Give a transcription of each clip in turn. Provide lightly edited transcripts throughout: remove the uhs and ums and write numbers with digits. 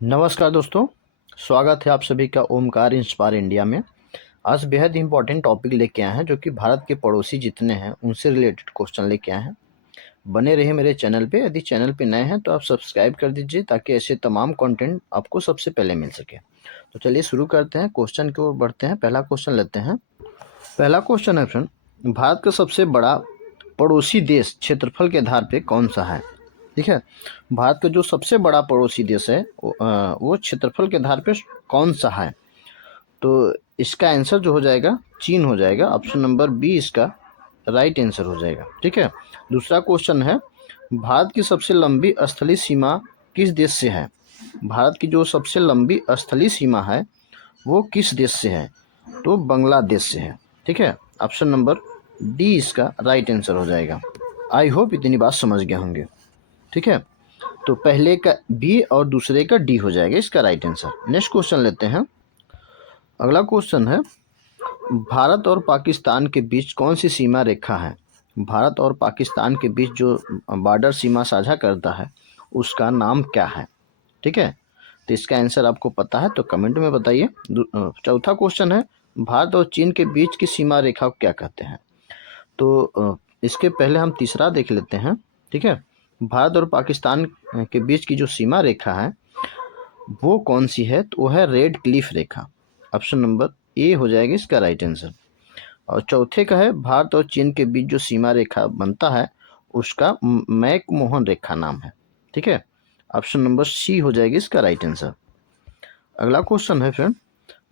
नमस्कार दोस्तों, स्वागत है आप सभी का ओमकार इंस्पायर इंडिया में। आज बेहद इंपॉर्टेंट टॉपिक लेके आए हैं जो कि भारत के पड़ोसी जितने हैं उनसे रिलेटेड क्वेश्चन लेके आए हैं। बने रहिए मेरे चैनल पे। यदि चैनल पे नए हैं तो आप सब्सक्राइब कर दीजिए ताकि ऐसे तमाम कंटेंट आपको सबसे पहले मिल सके। तो चलिए शुरू करते हैं, क्वेश्चन की ओर बढ़ते हैं। पहला क्वेश्चन लेते हैं। पहला क्वेश्चन है फ्रेंड, भारत का सबसे बड़ा पड़ोसी देश क्षेत्रफल के आधार पे कौन सा है? ठीक है, भारत का जो सबसे बड़ा पड़ोसी देश है वो क्षेत्रफल के आधार पे कौन सा है? तो इसका आंसर जो हो जाएगा चीन हो जाएगा। ऑप्शन नंबर बी इसका राइट आंसर हो जाएगा। ठीक है, दूसरा क्वेश्चन है, भारत की सबसे लंबी स्थलीय सीमा किस देश से है? भारत की जो सबसे लंबी स्थलीय सीमा है वो किस देश से है? तो बांग्लादेश से है। ठीक है, ऑप्शन नंबर डी इसका राइट आंसर हो जाएगा। आई होप इतनी बात समझ गए होंगे। ठीक है, तो पहले का बी और दूसरे का डी हो जाएगा इसका राइट आंसर। नेक्स्ट क्वेश्चन लेते हैं। अगला क्वेश्चन है, भारत और पाकिस्तान के बीच कौन सी सीमा रेखा है? भारत और पाकिस्तान के बीच जो बॉर्डर सीमा साझा करता है उसका नाम क्या है? ठीक है, तो इसका आंसर आपको पता है तो कमेंट में बताइए। चौथा क्वेश्चन है, भारत और चीन के बीच की सीमा रेखा को क्या कहते हैं? तो इसके पहले हम तीसरा देख लेते हैं। ठीक है, भारत और पाकिस्तान के बीच की जो सीमा रेखा है वो कौन सी है? तो वो है red Cliff Rekha. Option number A हो जाएगा इसका राइट आंसर। और चौथे का है, भारत और चीन के बीच जो सीमा रेखा बनता है उसका मैक मोहन रेखा नाम है। ठीक है, ऑप्शन नंबर सी हो जाएगी इसका राइट आंसर। अगला क्वेश्चन है फ्रेंड,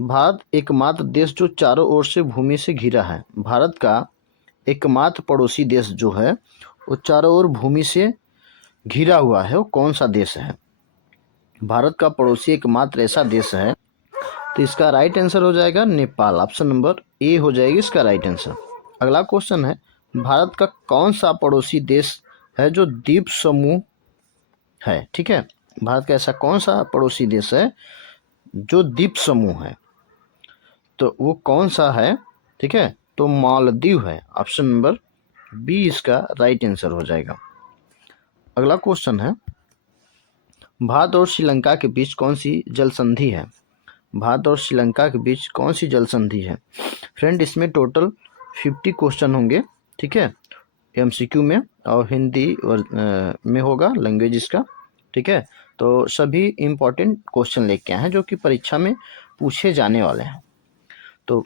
भारत एकमात्र देश जो चारों ओर से भूमि से घिरा है। भारत का एकमात्र पड़ोसी देश जो है वो चारों ओर भूमि से घिरा हुआ है, वो कौन सा देश है? भारत का पड़ोसी एकमात्र ऐसा देश है, तो इसका राइट आंसर हो जाएगा नेपाल। ऑप्शन नंबर ए हो जाएगी इसका राइट आंसर। अगला क्वेश्चन है, भारत का कौन सा पड़ोसी देश है जो द्वीप समूह है? ठीक है, भारत का ऐसा कौन सा पड़ोसी देश है जो द्वीप समूह है? तो वो कौन सा है? ठीक है, तो मालदीव है। ऑप्शन नंबर बी इसका राइट आंसर हो जाएगा। अगला क्वेश्चन है, भारत और श्रीलंका के बीच कौन सी जल संधि है? भारत और श्रीलंका के बीच कौन सी जल संधि है? फ्रेंड, इसमें टोटल 50 क्वेश्चन होंगे। ठीक है, एमसीक्यू में और हिंदी में होगा लैंग्वेज इसका। ठीक है, तो सभी इम्पोर्टेंट क्वेश्चन लेके आए हैं जो कि परीक्षा में पूछे जाने वाले हैं। तो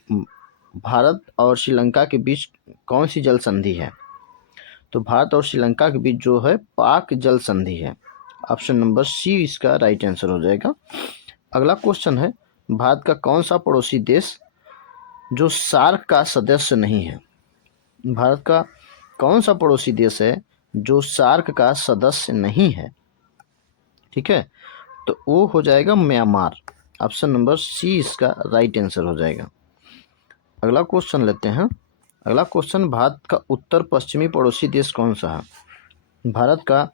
भारत और श्रीलंका के बीच कौन सी जल संधि है? तो भारत और श्रीलंका के बीच जो है पाक जल संधि है। ऑप्शन नंबर सी इसका राइट आंसर हो जाएगा। अगला क्वेश्चन है, भारत का कौन सा पड़ोसी देश जो सार्क का सदस्य नहीं है? भारत का कौन सा पड़ोसी देश है जो सार्क का सदस्य नहीं है? ठीक है, तो वो हो जाएगा म्यांमार। ऑप्शन नंबर सी इसका राइट आंसर हो जाएगा। अगला क्वेश्चन लेते हैं। अगला क्वेश्चन, भारत का उत्तर पश्चिमी पड़ोसी देश कौन सा है? भारत का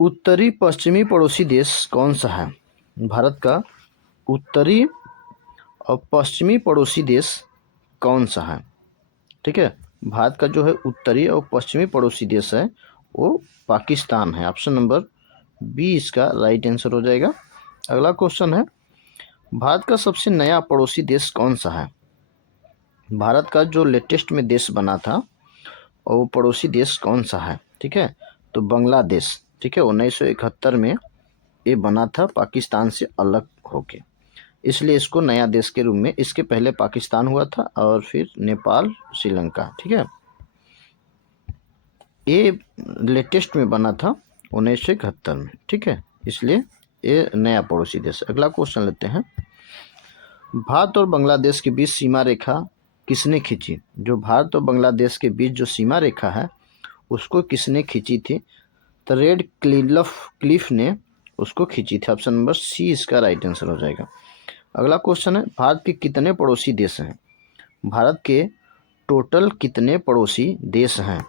उत्तरी पश्चिमी पड़ोसी देश कौन सा है? भारत का उत्तरी और पश्चिमी पड़ोसी देश कौन सा है? ठीक है, भारत का जो है उत्तरी और पश्चिमी पड़ोसी देश है वो पाकिस्तान है। ऑप्शन नंबर बी इसका राइट आंसर हो जाएगा। अगला क्वेश्चन है, भारत का सबसे नया पड़ोसी देश कौन सा है? भारत का जो लेटेस्ट में देश बना था और वो पड़ोसी देश कौन सा है? ठीक है, तो बांग्लादेश। ठीक है, 1971 में ये बना था पाकिस्तान से अलग होके, इसलिए इसको नया देश के रूप में, इसके पहले पाकिस्तान हुआ था और फिर नेपाल, श्रीलंका। ठीक है, ये लेटेस्ट में बना था 1971 में। ठीक है, इसलिए ये नया पड़ोसी देश। अगला क्वेश्चन लेते हैं, भारत और बांग्लादेश के बीच सीमा रेखा किसने खींची? जो भारत और बांग्लादेश के बीच जो सीमा रेखा है उसको किसने खींची थी? तो रेड क्लिफ ने उसको खींची थी। ऑप्शन नंबर सी इसका राइट आंसर हो जाएगा। अगला क्वेश्चन है, भारत के कितने पड़ोसी देश हैं? भारत के टोटल कितने पड़ोसी देश हैं?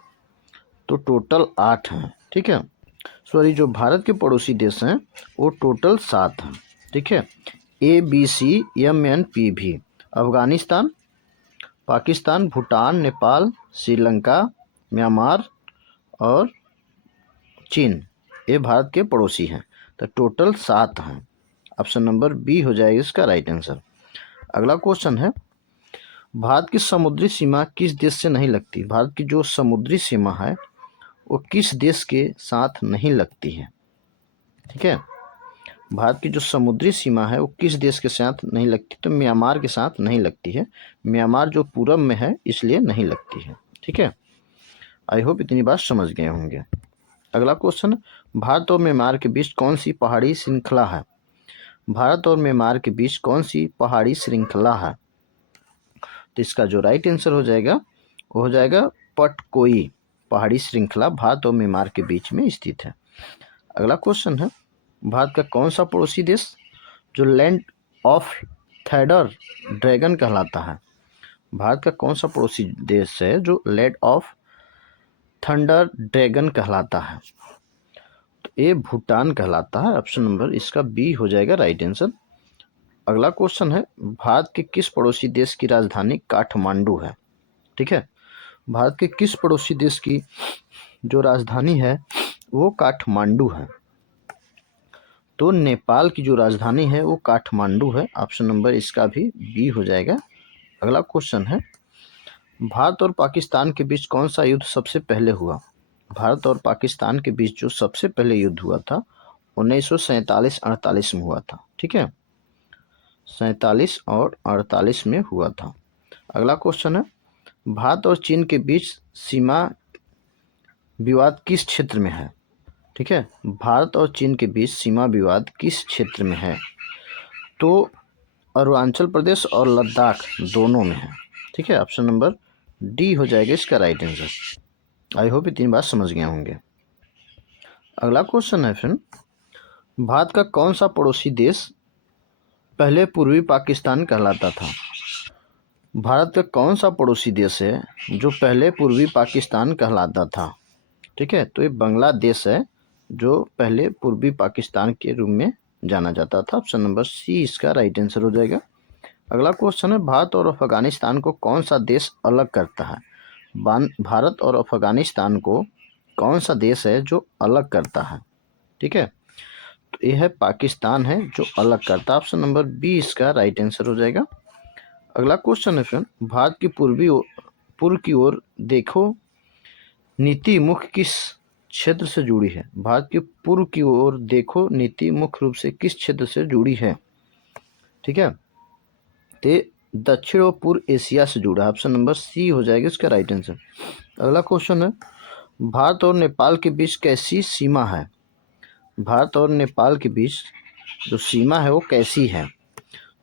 तो टोटल 8 हैं। ठीक है, सॉरी, जो भारत के पड़ोसी देश हैं वो टोटल 7 हैं। ठीक है, ABCMNPV, अफगानिस्तान, पाकिस्तान, भूटान, नेपाल, श्रीलंका, म्यांमार और चीन, ये भारत के पड़ोसी हैं। तो टोटल 7 हैं। ऑप्शन नंबर बी हो जाएगा इसका राइट आंसर। अगला क्वेश्चन है, भारत की समुद्री सीमा किस देश से नहीं लगती? भारत की जो समुद्री सीमा है वो किस देश के साथ नहीं लगती है? ठीक है, भारत की जो समुद्री सीमा है वो किस देश के साथ नहीं लगती? तो म्यांमार के साथ नहीं लगती है। म्यांमार जो पूरब में है इसलिए नहीं लगती है। ठीक है, आई होप इतनी बात समझ गए होंगे। अगला क्वेश्चन, भारत और म्यांमार के बीच कौन सी पहाड़ी श्रृंखला है? भारत और म्यांमार के बीच कौन सी पहाड़ी श्रृंखला है? तो इसका जो राइट आंसर हो जाएगा वो हो जाएगा पटकोई पहाड़ी श्रृंखला भारत और म्यांमार के बीच में स्थित है। अगला क्वेश्चन है, भारत का कौन सा पड़ोसी देश जो लैंड ऑफ थंडर ड्रैगन कहलाता है? भारत का कौन सा पड़ोसी देश है जो लैंड ऑफ थंडर ड्रैगन कहलाता है? तो ये भूटान कहलाता है। ऑप्शन नंबर इसका बी हो जाएगा राइट आंसर। अगला क्वेश्चन है, भारत के किस पड़ोसी देश की राजधानी काठमांडू है? ठीक है, भारत के किस पड़ोसी देश की जो राजधानी है वो काठमांडू है? तो नेपाल की जो राजधानी है वो काठमांडू है। ऑप्शन नंबर इसका भी बी हो जाएगा। अगला क्वेश्चन है, भारत और पाकिस्तान के बीच कौन सा युद्ध सबसे पहले हुआ? भारत और पाकिस्तान के बीच जो सबसे पहले युद्ध हुआ था 1947-48 में हुआ था। ठीक है, 47 और 48 में हुआ था। अगला क्वेश्चन है, भारत और चीन के बीच सीमा विवाद किस क्षेत्र में है? ठीक है, भारत और चीन के बीच सीमा विवाद किस क्षेत्र में है? तो अरुणाचल प्रदेश और लद्दाख दोनों में है। ठीक है, ऑप्शन नंबर डी हो जाएगा इसका राइट आंसर। आई होप इतनी बात समझ गए होंगे। अगला क्वेश्चन है फ्रेंड, भारत का कौन सा पड़ोसी देश पहले पूर्वी पाकिस्तान कहलाता था? भारत का कौन सा पड़ोसी देश है जो पहले पूर्वी पाकिस्तान कहलाता था? ठीक है, तो ये बांग्लादेश है जो पहले पूर्वी पाकिस्तान के रूप में जाना जाता था। ऑप्शन नंबर सी इसका राइट आंसर हो जाएगा। अगला क्वेश्चन है, भारत और अफगानिस्तान को कौन सा देश अलग करता है? भारत और अफगानिस्तान को कौन सा देश है जो अलग करता है? ठीक है, तो यह है पाकिस्तान है जो अलग करता है। ऑप्शन नंबर बी इसका राइट आंसर हो जाएगा। अगला क्वेश्चन है फ्रेंड, भारत की पूर्व की ओर देखो नीति मुख्य किस क्षेत्र से जुड़ी है? भारत की पूर्व की ओर देखो नीति मुख्य रूप से किस क्षेत्र से जुड़ी है? ठीक है, तो दक्षिण और पूर्व एशिया से जुड़ा है। ऑप्शन नंबर सी हो जाएगा इसका राइट आंसर। अगला क्वेश्चन है, भारत और नेपाल के बीच कैसी सीमा है? भारत और नेपाल के बीच जो सीमा है वो कैसी है?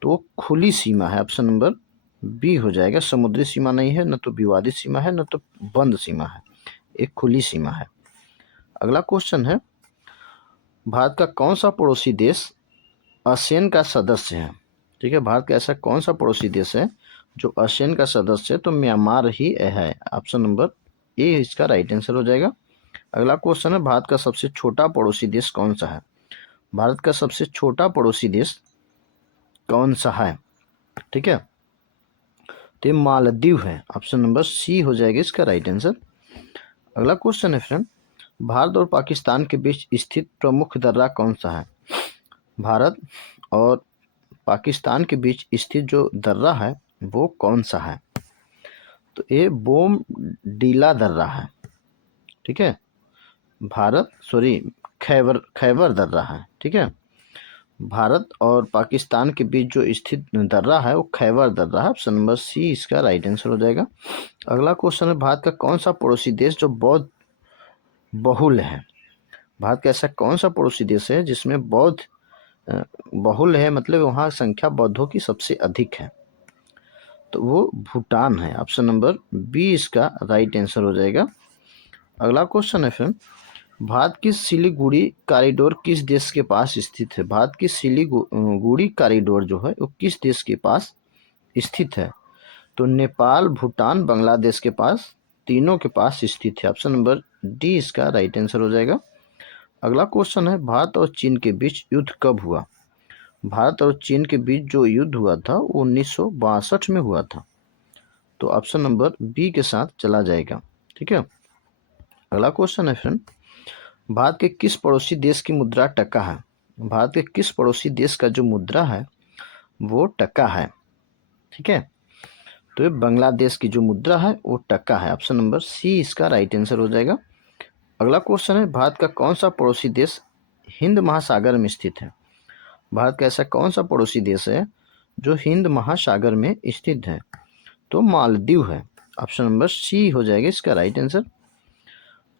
तो वो खुली सीमा है। ऑप्शन नंबर बी हो जाएगा। समुद्री सीमा नहीं है, न तो विवादित सीमा है, न तो बंद सीमा है, एक खुली सीमा है। अगला क्वेश्चन है, भारत का कौन सा पड़ोसी देश आसियान का सदस्य है? ठीक है, भारत का ऐसा कौन सा पड़ोसी देश है जो आसियान का सदस्य है? तो म्यांमार ही है। ऑप्शन नंबर ए इसका राइट आंसर हो जाएगा। अगला क्वेश्चन है, भारत का सबसे छोटा पड़ोसी देश कौन सा है? भारत का सबसे छोटा पड़ोसी देश कौन सा है? ठीक है, तो मालदीव है। ऑप्शन नंबर सी हो जाएगा इसका राइट आंसर। अगला क्वेश्चन है फ्रेंड, भारत और पाकिस्तान के बीच स्थित प्रमुख दर्रा कौन सा है? भारत और पाकिस्तान के बीच स्थित जो दर्रा है वो कौन सा है? तो ये बोम डीला दर्रा है। ठीक है, खैबर दर्रा है। ठीक है, भारत और पाकिस्तान के बीच जो स्थित दर्रा है वो खैबर दर्रा है। ऑप्शन नंबर सी इसका राइट आंसर हो जाएगा। अगला क्वेश्चन है, भारत का कौन सा पड़ोसी देश जो बौद्ध बहुल है? भारत का ऐसा कौन सा पड़ोसी देश है जिसमें बौद्ध बहुल है, मतलब वहाँ संख्या बौद्धों की सबसे अधिक है? तो वो भूटान है। ऑप्शन नंबर बी इसका राइट आंसर हो जाएगा। अगला क्वेश्चन है फ्रेंड, भारत की सिलीगुड़ी कॉरिडोर किस देश के पास स्थित है? भारत की सिलीगुड़ी कॉरिडोर जो है वो किस देश के पास स्थित है? तो नेपाल, भूटान, बांग्लादेश के पास, तीनों के पास स्थित है। ऑप्शन नंबर डी इसका राइट आंसर हो जाएगा। अगला क्वेश्चन है, भारत और चीन के बीच युद्ध कब हुआ? भारत और चीन के बीच जो युद्ध हुआ था वो 1962 में हुआ था। तो ऑप्शन नंबर बी के साथ चला जाएगा। ठीक है, अगला क्वेश्चन है फ्रेंड, भारत के किस पड़ोसी देश की मुद्रा टका है? भारत के किस पड़ोसी देश का जो मुद्रा है वो टका है। ठीक है, तो ये बांग्लादेश की जो मुद्रा है वो टका है। ऑप्शन नंबर सी इसका राइट आंसर हो जाएगा। अगला क्वेश्चन है, भारत का कौन सा पड़ोसी देश हिंद महासागर में स्थित है। भारत का ऐसा कौन सा पड़ोसी देश है जो हिंद महासागर में स्थित है। तो मालदीव है। ऑप्शन नंबर सी हो जाएगा इसका राइट आंसर।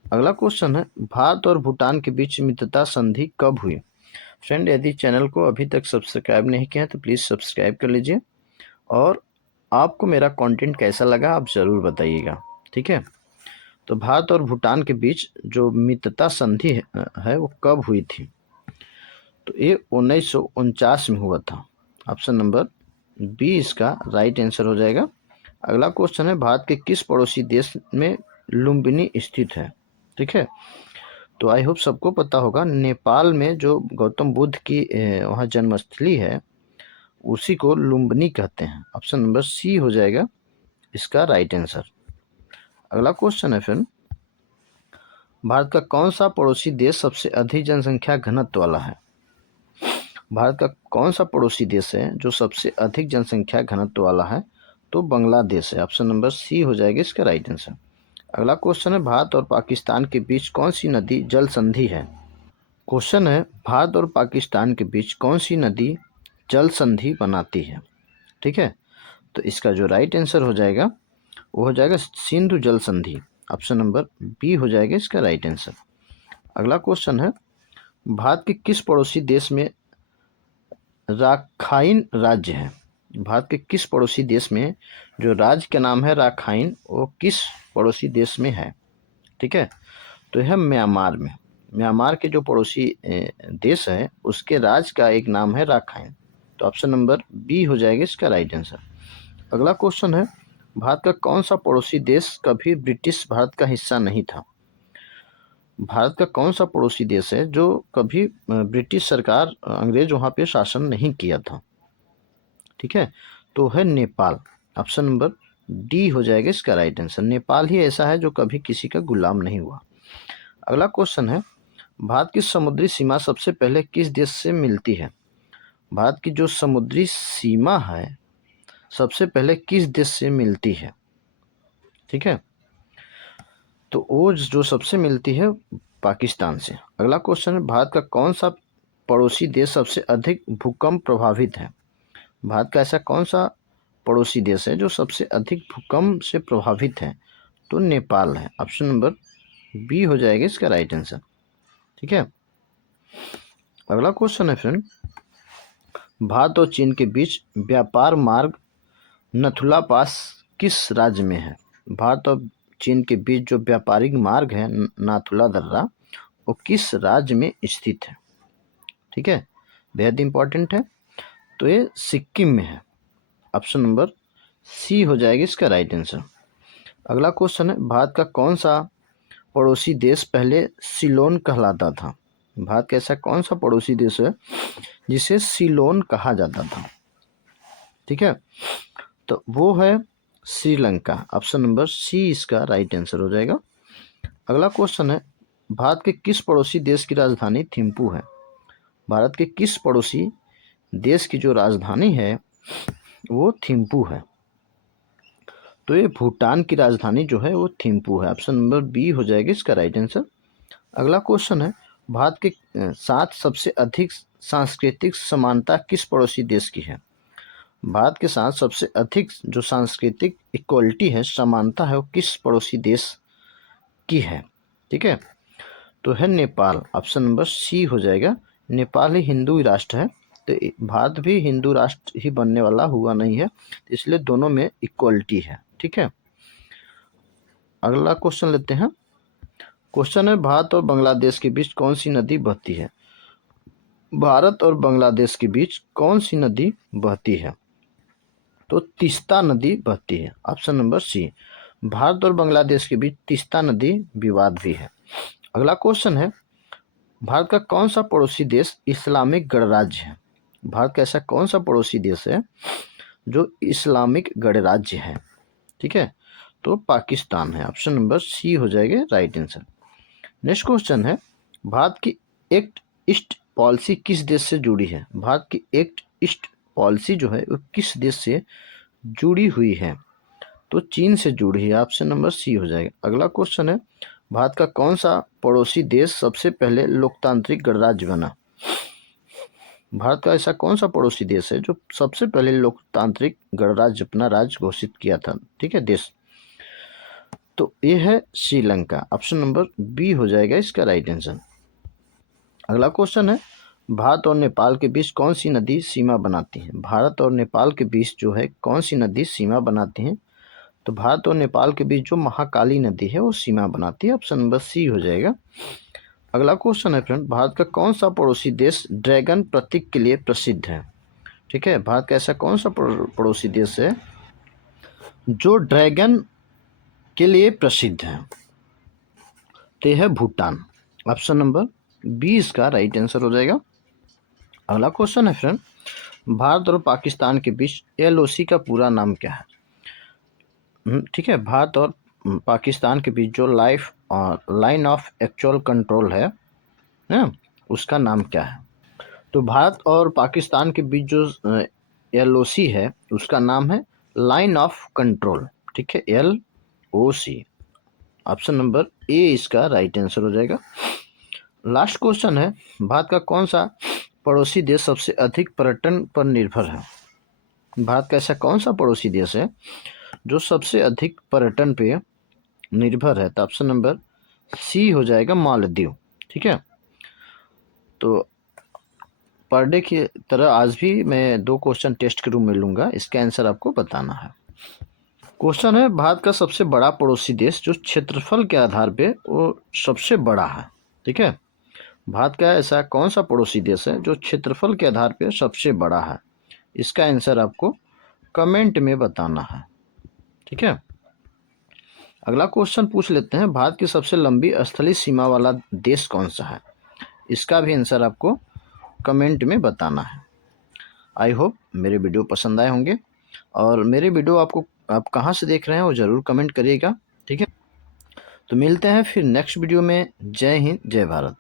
अगला क्वेश्चन है, भारत और भूटान के बीच मित्रता संधि कब हुई। फ्रेंड, यदि चैनल को अभी तक सब्सक्राइब नहीं किया है तो प्लीज़ सब्सक्राइब कर लीजिए, और आपको मेरा कंटेंट कैसा लगा आप ज़रूर बताइएगा। ठीक है, तो भारत और भूटान के बीच जो मित्रता संधि है वो कब हुई थी। तो ये 1949 में हुआ था। ऑप्शन नंबर बी इसका राइट आंसर हो जाएगा। अगला क्वेश्चन है, भारत के किस पड़ोसी देश में लुम्बिनी स्थित है। ठीक है, तो आई होप सबको पता होगा, नेपाल में जो गौतम बुद्ध की वहाँ जन्मस्थली है उसी को लुम्बिनी कहते हैं। ऑप्शन नंबर सी हो जाएगा इसका राइट आंसर। अगला क्वेश्चन है फिर, भारत का कौन सा पड़ोसी देश सबसे अधिक जनसंख्या घनत्व वाला है। भारत का कौन सा पड़ोसी देश है जो सबसे अधिक जनसंख्या घनत्व वाला है। तो बांग्लादेश है। ऑप्शन नंबर सी हो जाएगा इसका राइट आंसर। अगला क्वेश्चन है, भारत और पाकिस्तान के बीच कौन सी नदी जल संधि है। क्वेश्चन है, भारत और पाकिस्तान के बीच कौन सी नदी जल संधि बनाती है। ठीक है, तो इसका जो राइट आंसर हो जाएगा वो हो जाएगा सिंधु जल संधि। ऑप्शन नंबर बी हो जाएगा इसका राइट आंसर। अगला क्वेश्चन है, भारत के किस पड़ोसी देश में राखाइन राज्य है। भारत के किस पड़ोसी देश में जो राज्य का नाम है राखाइन वो किस पड़ोसी देश में है। ठीक है, तो यह म्यांमार में। म्यांमार के जो पड़ोसी देश है उसके राज्य का एक नाम है राखाइन। तो ऑप्शन नंबर बी हो जाएगा इसका राइट आंसर। अगला क्वेश्चन है, भारत का कौन सा पड़ोसी देश कभी ब्रिटिश भारत का हिस्सा नहीं था। भारत का कौन सा पड़ोसी देश है जो कभी ब्रिटिश सरकार अंग्रेज वहाँ पे शासन नहीं किया था। ठीक है, तो है नेपाल। ऑप्शन नंबर डी हो जाएगा इसका राइट आंसर। नेपाल ही ऐसा है जो कभी किसी का गुलाम नहीं हुआ। अगला क्वेश्चन है, भारत की समुद्री सीमा सबसे पहले किस देश से मिलती है। भारत की जो समुद्री सीमा है सबसे पहले किस देश से मिलती है। ठीक है, तो वो जो सबसे मिलती है पाकिस्तान से। अगला क्वेश्चन है, भारत का कौन सा पड़ोसी देश सबसे अधिक भूकंप प्रभावित है। भारत का ऐसा कौन सा पड़ोसी देश है जो सबसे अधिक भूकंप से प्रभावित है। तो नेपाल है। ऑप्शन नंबर बी हो जाएगा इसका राइट आंसर। ठीक है, अगला क्वेश्चन है फ्रेंड, भारत और चीन के बीच व्यापार मार्ग नथुला पास किस राज्य में है। भारत और चीन के बीच जो व्यापारिक मार्ग है नाथुला दर्रा वो किस राज्य में स्थित है। ठीक है, बेहद इंपॉर्टेंट है। तो ये सिक्किम में है। ऑप्शन नंबर सी हो जाएगी इसका राइट आंसर। अगला क्वेश्चन है, भारत का कौन सा पड़ोसी देश पहले सिलोन कहलाता था। भारत का ऐसा कौन सा पड़ोसी देश है जिसे सिलोन कहा जाता था। ठीक है, तो वो है श्रीलंका। ऑप्शन नंबर सी इसका राइट आंसर हो जाएगा। अगला क्वेश्चन है, भारत के किस पड़ोसी देश की राजधानी थिम्पू है। भारत के किस पड़ोसी देश की जो राजधानी है वो थिम्पू है। तो ये भूटान की राजधानी जो है वो थिम्पू है। ऑप्शन नंबर बी हो जाएगा इसका राइट आंसर। अगला क्वेश्चन है, भारत के साथ सबसे अधिक सांस्कृतिक समानता किस पड़ोसी देश की है। भारत के साथ सबसे अधिक जो सांस्कृतिक इक्वलिटी है समानता है वो किस पड़ोसी देश की है। ठीक है, तो है नेपाल। ऑप्शन नंबर सी हो जाएगा। नेपाल ही हिंदू राष्ट्र है, तो भारत भी हिंदू राष्ट्र ही बनने वाला हुआ नहीं है, इसलिए दोनों में इक्वलिटी है। ठीक है, अगला क्वेश्चन लेते हैं। क्वेश्चन है, भारत और बांग्लादेश के बीच कौन सी नदी बहती है। भारत और बांग्लादेश के बीच कौन सी नदी बहती है। तो तीस्ता नदी बहती है। Option number C. भारत और बांग्लादेश के बीच तीस्ता नदी विवाद भी है। अगला क्वेश्चन है, भारत का कौन सा पड़ोसी देश इस्लामिक गणराज्य है। भारत का ऐसा कौन सा पड़ोसी देश है जो इस्लामिक गणराज्य है। ठीक है, तो पाकिस्तान है। ऑप्शन नंबर सी हो जाएगा राइट आंसर। नेक्स्ट क्वेश्चन है, भारत की एक्ट ईस्ट पॉलिसी किस देश से जुड़ी है? भारत की एक्ट ईस्ट पॉलिसी जो है वो किस देश से जुड़ी हुई है? तो चीन से जुड़ी है। ऑप्शन नंबर सी हो जाएगा। अगला क्वेश्चन है, भारत का कौन सा पड़ोसी देश सबसे पहले लोकतांत्रिक गणराज्य बना? भारत का ऐसा कौन सा पड़ोसी देश है जो सबसे पहले लोकतांत्रिक गणराज्य अपना राज्य घोषित किया था? ठीक है, देश। तो ये है श्रीलंका। ऑप्शन नंबर बी हो जाएगा इसका राइट आंसर। अगला क्वेश्चन है, भारत और नेपाल के बीच कौन सी नदी सीमा बनाती है? भारत और नेपाल के बीच जो है कौन सी नदी सीमा बनाती है? तो भारत और नेपाल के बीच जो महाकाली नदी है वो सीमा बनाती है। ऑप्शन नंबर सी हो जाएगा। अगला क्वेश्चन है फ्रेंड, भारत का कौन सा पड़ोसी देश ड्रैगन प्रतीक के लिए प्रसिद्ध है? ठीक है, भारत का ऐसा कौन सा पड़ोसी देश है जो ड्रैगन के लिए प्रसिद्ध है? तो यह है भूटान। ऑप्शन नंबर बी इसका राइट आंसर हो जाएगा। अगला क्वेश्चन है फ्रेंड, भारत और पाकिस्तान के बीच एलओसी का पूरा नाम क्या है? ठीक है, भारत और पाकिस्तान के बीच जो लाइन ऑफ एक्चुअल कंट्रोल है ना, उसका नाम क्या है? तो भारत और पाकिस्तान के बीच जो एलओसी है उसका नाम है लाइन ऑफ कंट्रोल। ठीक है, LOC। ऑप्शन नंबर ए इसका राइट आंसर हो जाएगा। लास्ट क्वेश्चन है, भारत का कौन सा पड़ोसी देश सबसे अधिक पर्यटन पर निर्भर है? भारत का ऐसा कौन सा पड़ोसी देश है जो सबसे अधिक पर्यटन पे निर्भर है? तो ऑप्शन नंबर सी हो जाएगा, मालदीव। ठीक है, तो पर डे की तरह आज भी मैं 2 क्वेश्चन टेस्ट के रूप में लूँगा, इसका आंसर आपको बताना है। क्वेश्चन है, भारत का सबसे बड़ा पड़ोसी देश जो क्षेत्रफल के आधार पे वो सबसे बड़ा है? ठीक है, भारत का ऐसा कौन सा पड़ोसी देश है जो क्षेत्रफल के आधार पे सबसे बड़ा है? इसका आंसर आपको कमेंट में बताना है। ठीक है, अगला क्वेश्चन पूछ लेते हैं, भारत की सबसे लंबी स्थलीय सीमा वाला देश कौन सा है? इसका भी आंसर आपको कमेंट में बताना है। आई होप मेरे वीडियो पसंद आए होंगे, और मेरे वीडियो आप कहाँ से देख रहे हैं वो ज़रूर कमेंट करिएगा। ठीक है, तो मिलते हैं फिर नेक्स्ट वीडियो में। जय हिंद, जय भारत।